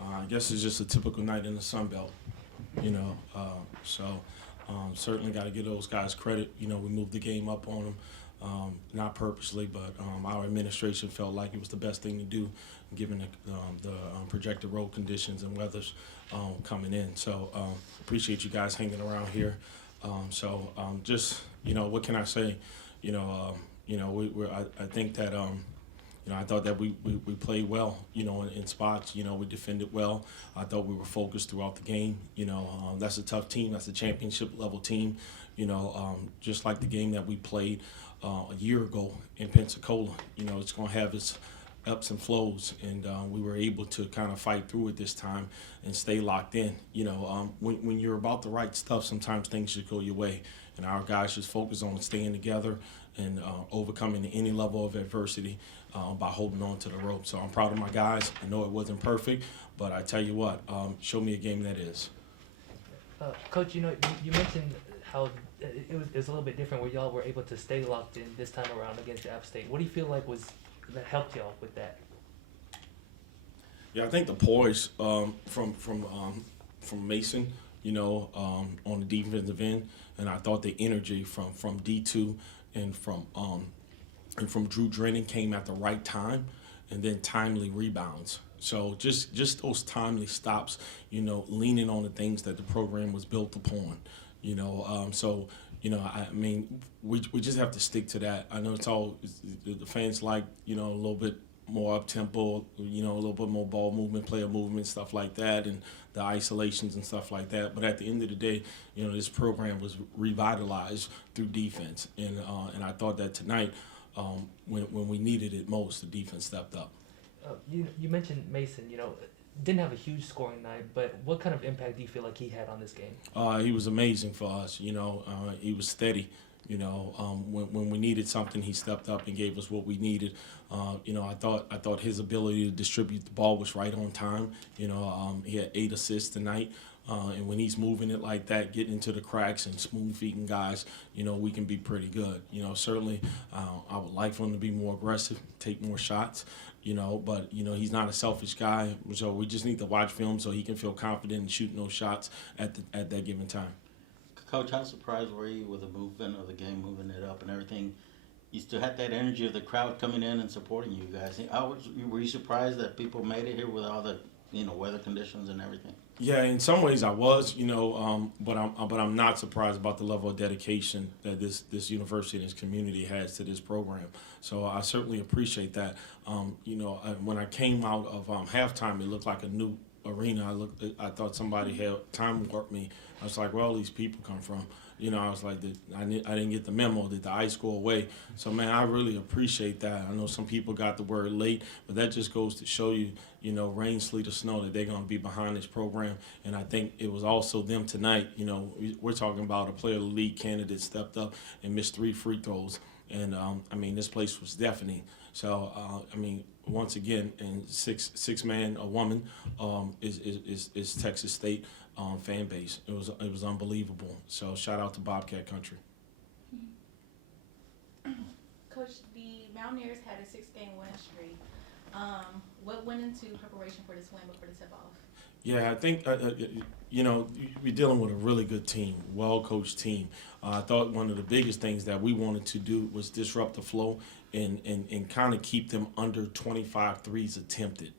I guess it's just a typical night in the Sun Belt, you know. Certainly got to give those guys credit. You know, we moved the game up on them, not purposely, but our administration felt like it was the best thing to do, given the projected road conditions and weathers coming in. So appreciate you guys hanging around here. Just what can I say? I think that. I thought that we played well, in spots. We defended well. I thought we were focused throughout the game. That's a tough team. That's a championship level team. Just like the game that we played a year ago in Pensacola. It's going to have its ups and flows, and we were able to kind of fight through it this time and stay locked in. When you're about the right stuff, sometimes things just go your way, and our guys just focus on staying together and overcoming any level of adversity by holding on to the rope. So I'm proud of my guys. I know it wasn't perfect, but I tell you what, show me a game that is. Coach, you mentioned how it was a little bit different where y'all were able to stay locked in this time around against App State. What do you feel like that helped y'all with that? Yeah, I think the poise from Mason, on the defensive end, and I thought the energy from D2 and from Drew Drennan came at the right time, and then timely rebounds. So just those timely stops, leaning on the things that the program was built upon. We just have to stick to that. I know the fans like, a little bit more up-tempo, a little bit more ball movement, player movement, stuff like that, and the isolations and stuff like that. But at the end of the day, this program was revitalized through defense. And I thought that tonight, when we needed it most, the defense stepped up. You mentioned Mason, didn't have a huge scoring night, but what kind of impact do you feel like he had on this game? He was amazing for us. He was steady. When we needed something, he stepped up and gave us what we needed. I thought his ability to distribute the ball was right on time. He had 8 assists tonight. And when he's moving it like that, getting into the cracks and spoon-feeding guys, we can be pretty good. Certainly I would like for him to be more aggressive, take more shots, but, he's not a selfish guy. So we just need to watch film so he can feel confident in shooting those shots at that given time. Coach, how surprised were you with the movement of the game, moving it up and everything? You still had that energy of the crowd coming in and supporting you guys. Were you surprised that people made it here with all the weather conditions and everything? Yeah, in some ways I was, but I'm not surprised about the level of dedication that this university and this community has to this program. So I certainly appreciate that. When I came out of halftime, it looked like a new arena. I thought somebody had time warped me. I was like, where all these people come from? I was like, I didn't get the memo. Did the ice go away? So, man, I really appreciate that. I know some people got the word late, but that just goes to show you, rain, sleet, or snow, that they're going to be behind this program. And I think it was also them tonight. We're talking about a player of the league candidate stepped up and missed 3 free throws. And, this place was deafening. So, once again, and six man, a woman, is Texas State fan base. It was unbelievable. So shout out to Bobcat Country. Coach, the Mountaineers had a 6-game win streak. What went into preparation for this win before the tip-off? Yeah, I think, we're dealing with a really good team, well-coached team. I thought one of the biggest things that we wanted to do was disrupt the flow and kind of keep them under 25 threes attempted.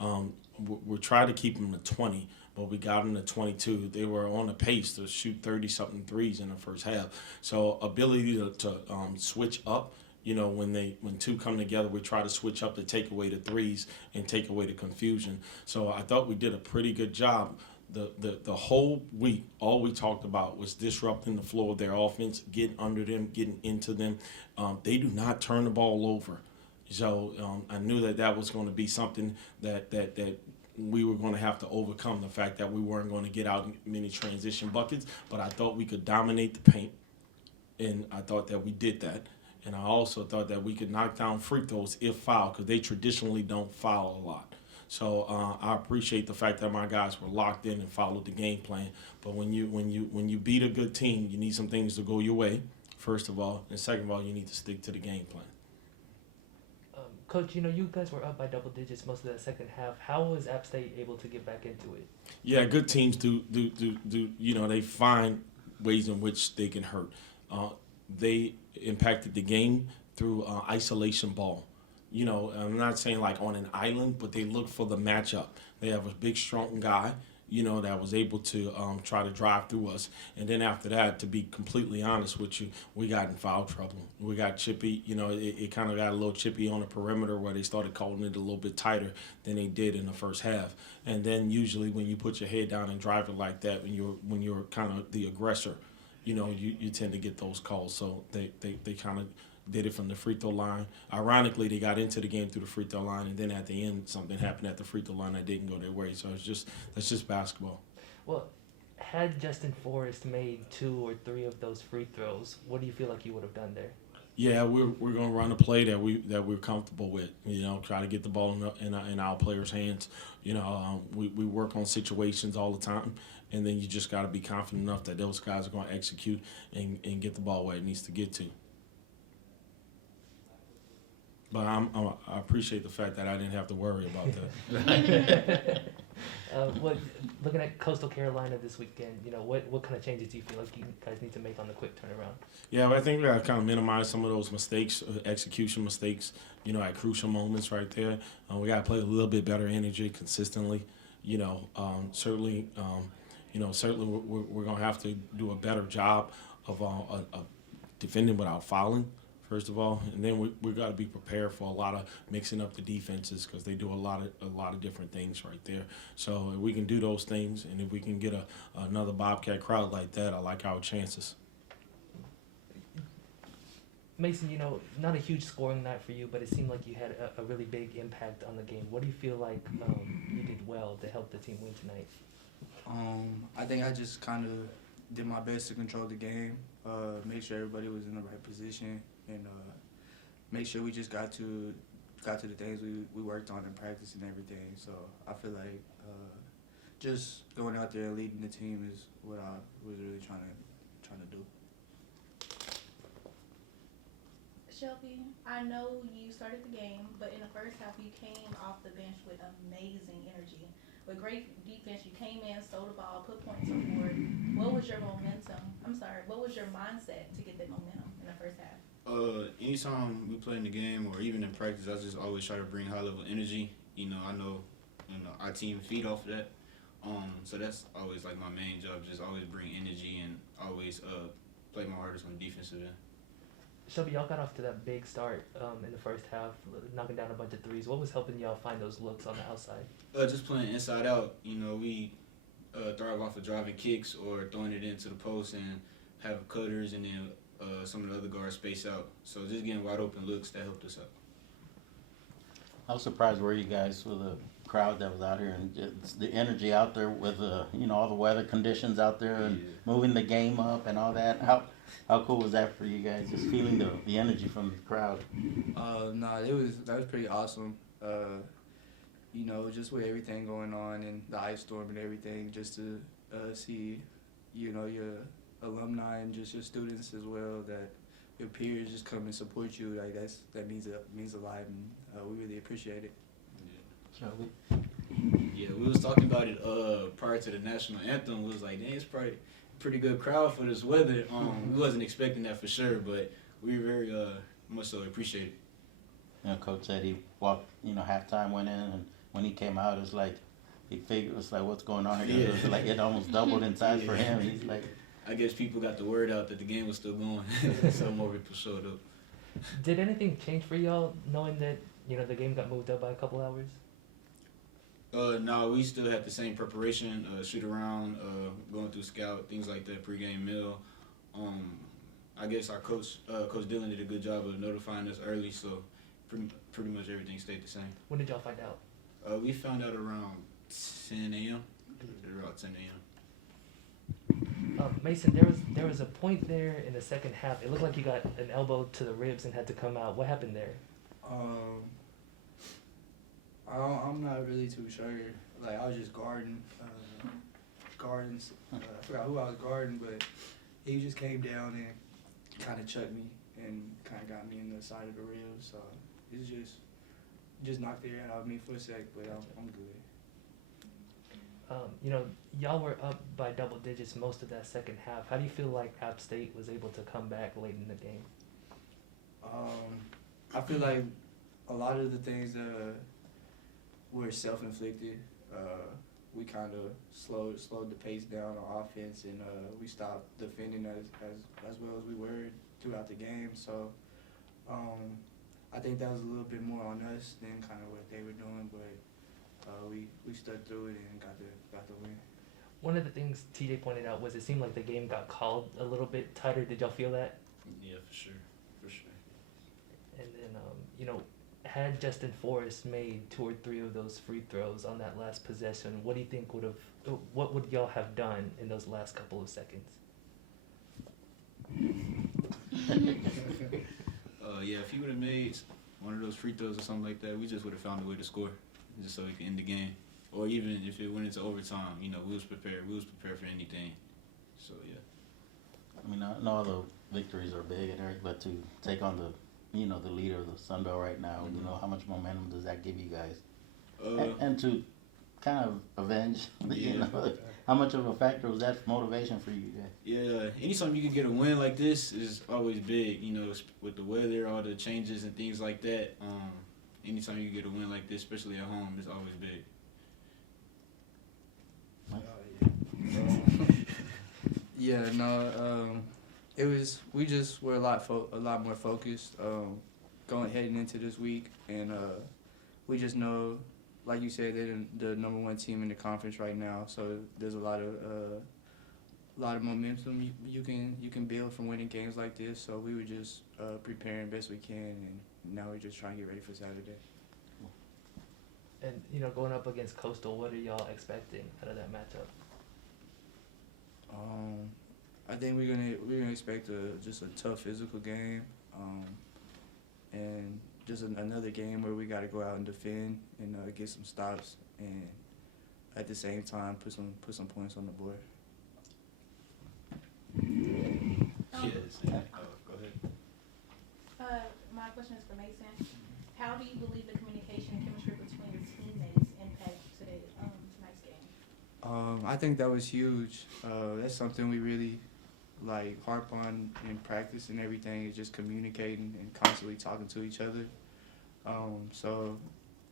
We're trying to keep them to 20, but we got them to 22. They were on a pace to shoot 30-something threes in the first half. So ability to switch up. When two come together, we try to switch up to take away the threes and take away the confusion. So I thought we did a pretty good job. The whole week, all we talked about was disrupting the flow of their offense, getting under them, getting into them. They do not turn the ball over. So I knew that was going to be something that we were going to have to overcome, the fact that we weren't going to get out many transition buckets. But I thought we could dominate the paint, and I thought that we did that. And I also thought that we could knock down free throws if fouled, because they traditionally don't foul a lot. So I appreciate the fact that my guys were locked in and followed the game plan. But when you beat a good team, you need some things to go your way, first of all, and second of all, you need to stick to the game plan. Coach, you guys were up by double digits most of that second half. How was App State able to get back into it? Yeah, good teams do. They find ways in which they can hurt. They impacted the game through isolation ball. I'm not saying like on an island, but they look for the matchup. They have a big, strong guy, that was able to try to drive through us. And then after that, to be completely honest with you, we got in foul trouble. We got chippy. It kind of got a little chippy on the perimeter where they started calling it a little bit tighter than they did in the first half. And then usually when you put your head down and drive it like that, when you're kind of the aggressor, you tend to get those calls. So they kind of did it from the free throw line. Ironically, they got into the game through the free throw line, and then at the end, something happened at the free throw line that didn't go their way. So that's just basketball. Well, had Justin Forrest made 2 or 3 of those free throws, what do you feel like you would have done there? Yeah, we're gonna run a play that we're comfortable with. Try to get the ball in our players' hands. We work on situations all the time, and then you just got to be confident enough that those guys are going to execute and get the ball where it needs to get to. But I appreciate the fact that I didn't have to worry about that. Looking at Coastal Carolina this weekend, what kind of changes do you feel like you guys need to make on the quick turnaround? Yeah, I think we got to kind of minimize some of those mistakes, execution mistakes, at crucial moments right there. We got to play a little bit better energy consistently. Certainly we're going to have to do a better job of defending without fouling. First of all, and then we got to be prepared for a lot of mixing up the defenses because they do a lot of different things right there. So if we can do those things, and if we can get another Bobcat crowd like that, I like our chances. Mason, not a huge scoring night for you, but it seemed like you had a really big impact on the game. What do you feel like you did well to help the team win tonight? I think I just kind of did my best to control the game, make sure everybody was in the right position, and make sure we just got to the things we worked on in practice and everything. So I feel like just going out there and leading the team is what I was really trying to do. Shelby, I know you started the game, but in the first half you came off the bench with amazing energy. With great defense, you came in, stole the ball, put points on the board. What was your mindset to get that momentum in the first half? Anytime we play in the game or even in practice, I just always try to bring high level energy. I know our team feed off of that. So that's always like my main job, just always bring energy and always play my hardest on the defensive end. Shelby, y'all got off to that big start in the first half, knocking down a bunch of threes. What was helping y'all find those looks on the outside? Just playing inside out. We thrive off of driving kicks or throwing it into the post and have cutters and then some of the other guards space out. So just getting wide open looks, that helped us out. How surprised were you guys with the crowd that was out here and just the energy out there with all the weather conditions out there and moving the game up and all that? How cool was that for you guys? Just feeling the energy from the crowd. That was pretty awesome. Just with everything going on and the ice storm and everything, just to see, your alumni and just your students as well, that your peers just come and support you. Like that means a lot, and we really appreciate it. Shelby? Yeah, we was talking about it prior to the national anthem. We was like, dang, it's probably a pretty good crowd for this weather. We wasn't expecting that for sure, but we were very much so appreciate it. Coach said he walked, halftime went in, and when he came out, it's like he figured, it's like, what's going on here? Yeah. It was like it almost doubled in size for him. He's like, I guess people got the word out that the game was still going, so more people showed up. Did anything change for y'all knowing that the game got moved up by a couple hours? No, we still had the same preparation, shoot around, going through scout, things like that, pregame meal. I guess our coach Dillon did a good job of notifying us early, so pretty much everything stayed the same. When did y'all find out? We found out around 10 a.m. Around 10 a.m. Mason, there was a point there in the second half. It looked like you got an elbow to the ribs and had to come out. What happened there? I'm not really too sure. Like, I was just guarding. I forgot who I was guarding, but he just came down and kind of chucked me and kind of got me in the side of the ribs. So it's just, just knocked the air out of me for a sec, but I'm good. You know, y'all were up by double digits most of that second half. How do you feel like App State was able to come back late in the game? I feel like a lot of the things were self-inflicted. We kind of slowed the pace down on offense, and we stopped defending as well as we were throughout the game. So I think that was a little bit more on us than kind of what they were doing, but we stuck through it and got the win. One of the things TJ pointed out was it seemed like the game got called a little bit tighter. Did y'all feel that? Yeah, for sure. And then, you know, had Justin Forrest made 2 or 3 of those free throws on that last possession, what do you think what would y'all have done in those last couple of seconds? Yeah, if he would have made one of those free throws or something like that, we just would have found a way to score, just so we could end the game. Or even if it went into overtime, you know, we was prepared. We was prepared for anything. So yeah. I mean, I know the victories are big and everything, but to take on the leader of the Sun Belt right now, Mm-hmm. how much momentum does that give you guys? Uh, And to kind of avenge, Yeah. how much of a factor was that motivation for you guys? Yeah, anytime you can get a win like this is always big. You know, with the weather, all the changes and things like that. Anytime you get a win like this, especially at home, it's always big. Yeah, no, we just were a lot more focused heading into this week, and we just know, like you said, they're the number 1 team in the conference right now, so there's a lot of momentum you can build from winning games like this. So we were just preparing best we can, and now we're just trying to get ready for Saturday. And, you know, going up against Coastal, what are y'all expecting out of that matchup? I think we're gonna expect just a tough physical game, and just another game where we got to go out and defend and get some stops, and at the same time put some points on the board. Yes. Go ahead. My question is for Mason. How do you believe the communication and chemistry between your teammates impact tonight's game? I think that was huge. That's something we really harp on in practice and everything, is just communicating and constantly talking to each other. So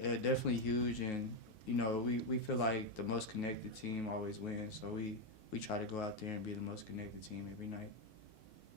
yeah, definitely huge, and we feel like the most connected team always wins. So we try to go out there and be the most connected team every night.